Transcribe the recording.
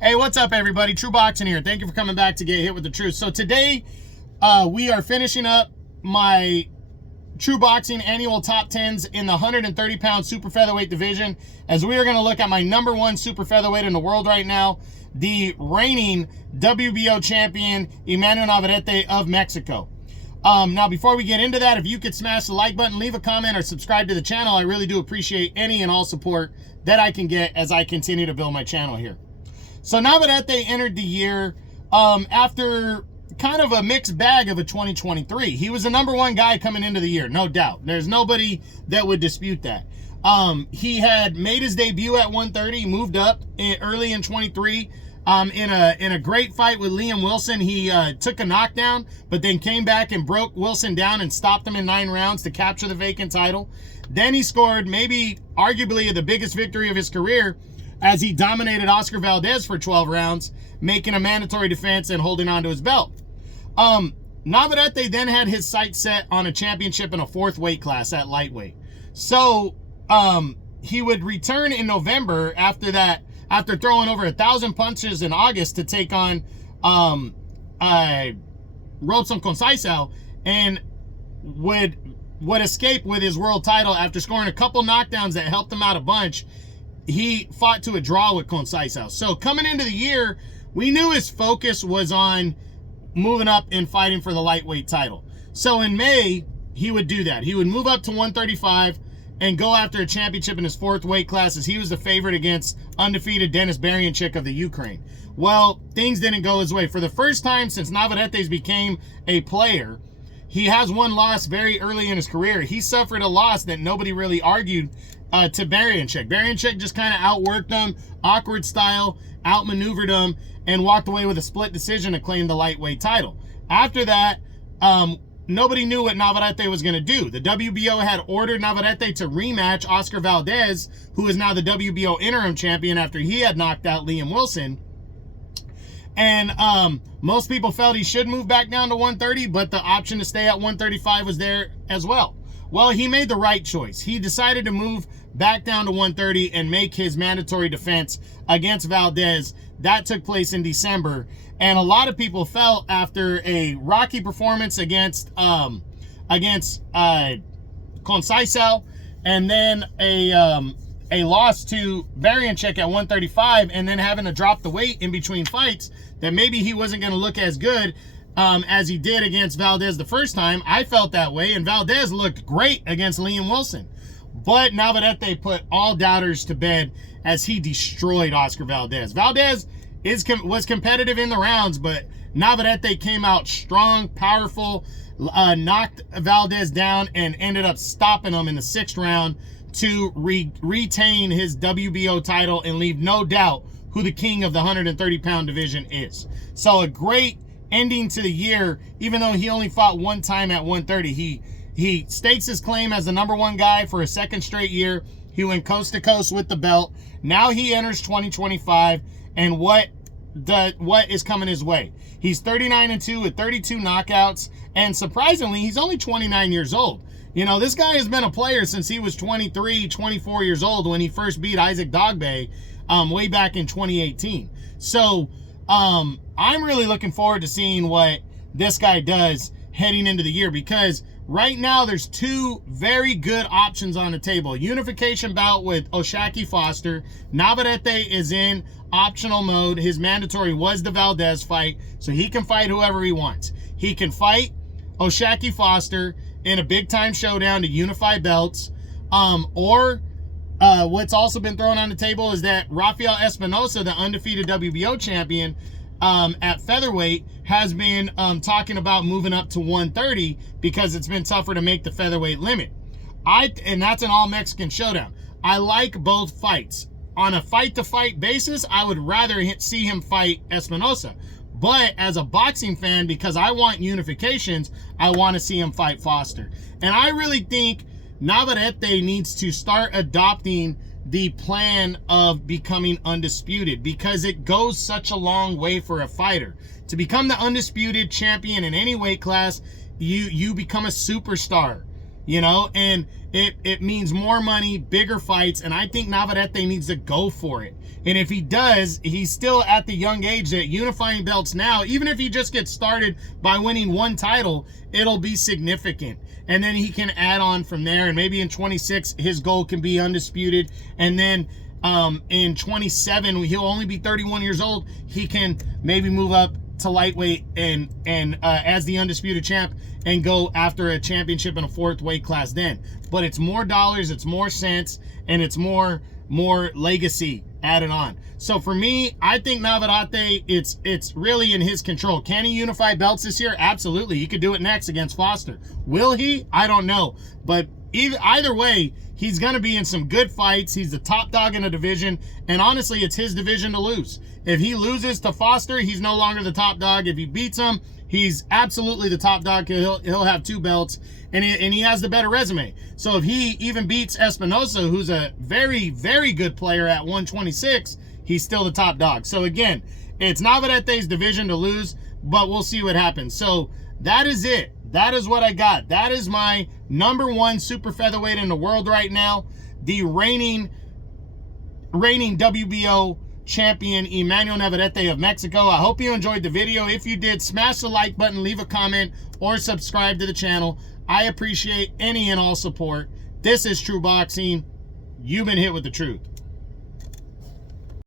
Hey, what's up, everybody? True Boxing here. Thank you for coming back to Get Hit with the Truth. So today, we are finishing up my True Boxing annual top 10s in the 130-pound super featherweight division, as we are going to look at my number one super featherweight in the world right now, the reigning WBO champion, Emanuel Navarrette of Mexico. Now, before we get into that, if you could smash the like button, leave a comment, or subscribe to the channel, I really do appreciate any and all support that I can get as I continue to build my channel here. So Navarrette entered the year after kind of a mixed bag of a 2023. He was the number one guy coming into the year, no doubt. There's nobody that would dispute that. He had made his debut at 130, moved up early in 23. In a great fight with Liam Wilson. He took a knockdown, but then came back and broke Wilson down and stopped him in 9 rounds to capture the vacant title. Then he scored maybe arguably the biggest victory of his career, as he dominated Oscar Valdez for 12 rounds, making a mandatory defense and holding on to his belt. Navarrette then had his sights set on a championship in a 4th weight class at lightweight. So he would return in November after that, after throwing over 1,000 punches in August to take on Robson Conceição, and would escape with his world title after scoring a couple knockdowns that helped him out a bunch. He fought to a draw with Conceição. So coming into the year, we knew his focus was on moving up and fighting for the lightweight title. So in May, he would do that. He would move up to 135 and go after a championship in his 4th weight class, as he was the favorite against undefeated Denis Berianchik of the Ukraine. Well, things didn't go his way. For the first time since Navarrete became a player, he has one loss very early in his career. He suffered a loss that nobody really argued to Berianchik. Berianchik just kind of outworked him, awkward style, outmaneuvered him, and walked away with a split decision to claim the lightweight title. After that, nobody knew what Navarrete was going to do. The WBO had ordered Navarrete to rematch Oscar Valdez, who is now the WBO interim champion after he had knocked out Liam Wilson. And most people felt he should move back down to 130, but the option to stay at 135 was there as well. Well, he made the right choice. He decided to move back down to 130 and make his mandatory defense against Valdez. That took place in December. And a lot of people felt, after a rocky performance against Conceição, and then a loss to Berianchik at 135, and then having to drop the weight in between fights, that maybe he wasn't going to look as good as he did against Valdez the first time. I felt that way, and Valdez looked great against Liam Wilson. But Navarrete put all doubters to bed as he destroyed Oscar Valdez. Valdez was competitive in the rounds, but Navarrete came out strong, powerful, knocked Valdez down, and ended up stopping him in the 6th round to retain his WBO title and leave no doubt who the king of the 130-pound division is. So a great ending to the year. Even though he only fought one time at 130, he stakes his claim as the number one guy for a 2nd straight year. He went coast to coast with the belt. Now he enters 2025, and what is coming his way? He's 39-2 with 32 knockouts, and surprisingly, he's only 29 years old. You know, this guy has been a player since he was 23, 24 years old when he first beat Isaac Dogbe way back in 2018. So I'm really looking forward to seeing what this guy does heading into the year, because right now there's 2 very good options on the table. Unification bout with O'Shaquie Foster. Navarrete is in optional mode. His mandatory was the Valdez fight, so he can fight whoever he wants. He can fight O'Shaquie Foster in a big-time showdown to unify belts, or what's also been thrown on the table is that Rafael Espinosa, the undefeated WBO champion at featherweight, has been talking about moving up to 130 because it's been tougher to make the featherweight limit. And that's an all-Mexican showdown. I like both fights. On a fight-to-fight basis, I would rather see him fight Espinosa. But as a boxing fan, because I want unifications, I want to see him fight Foster. And I really think Navarrete needs to start adopting the plan of becoming undisputed, because it goes such a long way for a fighter. To become the undisputed champion in any weight class, you become a superstar, you know, and it means more money, bigger fights, and I think Navarrete needs to go for it. And if he does, he's still at the young age that unifying belts now, even if he just gets started by winning one title, it'll be significant. And then he can add on from there, and maybe in 26, his goal can be undisputed. And then in 27, he'll only be 31 years old. He can maybe move up to lightweight and as the undisputed champ and go after a championship in a 4th weight class then. But it's more dollars, it's more cents, and it's more legacy added on. So for me, I think Navarrete, it's really in his control. Can he unify belts this year? Absolutely. He could do it next against Foster. Will he? I don't know. But either way, he's going to be in some good fights. He's the top dog in the division. And honestly, it's his division to lose. If he loses to Foster, he's no longer the top dog. If he beats him, he's absolutely the top dog. He'll have 2 belts. And he has the better resume. So if he even beats Espinosa, who's a very, very good player at 126, he's still the top dog. So again, it's Navarrete's division to lose, but we'll see what happens. So that is it. That is what I got. That is my #1 super featherweight in the world right now. The reigning WBO champion, Emanuel Navarrete of Mexico. I hope you enjoyed the video. If you did, smash the like button, leave a comment, or subscribe to the channel. I appreciate any and all support. This is True Boxing. You've been hit with the truth.